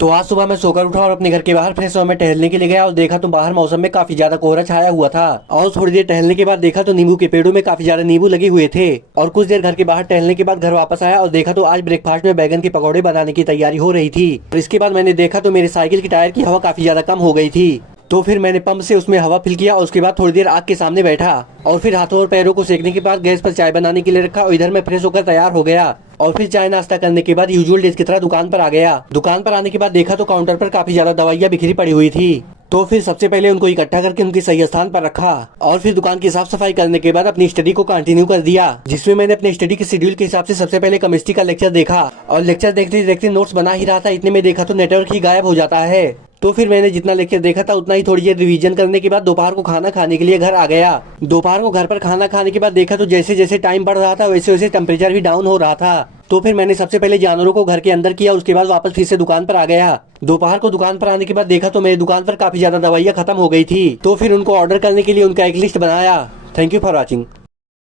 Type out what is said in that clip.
तो आज सुबह मैं सोकर उठा और अपने घर के बाहर फ्रेश होकर टहलने के लिए गया और देखा तो बाहर मौसम में काफी ज्यादा कोहरा छाया हुआ था। और थोड़ी देर टहलने के बाद देखा तो नींबू के पेड़ों में काफी ज्यादा नींबू लगे हुए थे। और कुछ देर घर के बाहर टहलने के बाद घर वापस आया और देखा तो आज ब्रेकफास्ट में बैगन के पकौड़े बनाने की तैयारी हो रही थी। और इसके बाद मैंने देखा तो मेरे साइकिल की टायर की हवा काफी ज्यादा कम हो गई थी। तो फिर मैंने पंप से उसमें हवा फिल किया और उसके बाद थोड़ी देर आग के सामने बैठा और फिर हाथों और पैरों को सेकने के बाद गैस पर चाय बनाने के लिए रखा और इधर मैं फ्रेश होकर तैयार हो गया। और फिर चाय नाश्ता करने के बाद यूजुअल डेज की तरह दुकान पर आ गया। दुकान पर आने के बाद देखा तो काउंटर पर काफी ज्यादा दवाइयाँ बिखरी पड़ी हुई थी। तो फिर सबसे पहले उनको इकट्ठा करके उनके सही स्थान पर रखा और फिर दुकान की साफ सफाई करने के बाद अपनी स्टडी को कंटिन्यू कर दिया, जिसमें मैंने अपने स्टडी के शेड्यूल के हिसाब से सबसे पहले केमिस्ट्री का लेक्चर देखा। और लेक्चर देखते देखते नोट्स बना ही रहा था, इतने में देखा तो नेटवर्क ही गायब हो जाता है। तो फिर मैंने जितना लेक्चर देखा था उतना ही थोड़ी देर रिवीजन करने के बाद दोपहर को खाना खाने के लिए घर आ गया। दोपहर को घर पर खाना खाने के बाद देखा तो जैसे जैसे टाइम बढ़ रहा था वैसे वैसे टेम्परेचर भी डाउन हो रहा था। तो फिर मैंने सबसे पहले जानवरों को घर के अंदर किया, उसके बाद वापस फिर से दुकान पर आ गया। दोपहर को दुकान पर आने के बाद देखा तो मेरी दुकान पर काफी ज्यादा दवाइयाँ खत्म हो गई थी। तो फिर उनको ऑर्डर करने के लिए उनका एक लिस्ट बनाया। Thank you for watching.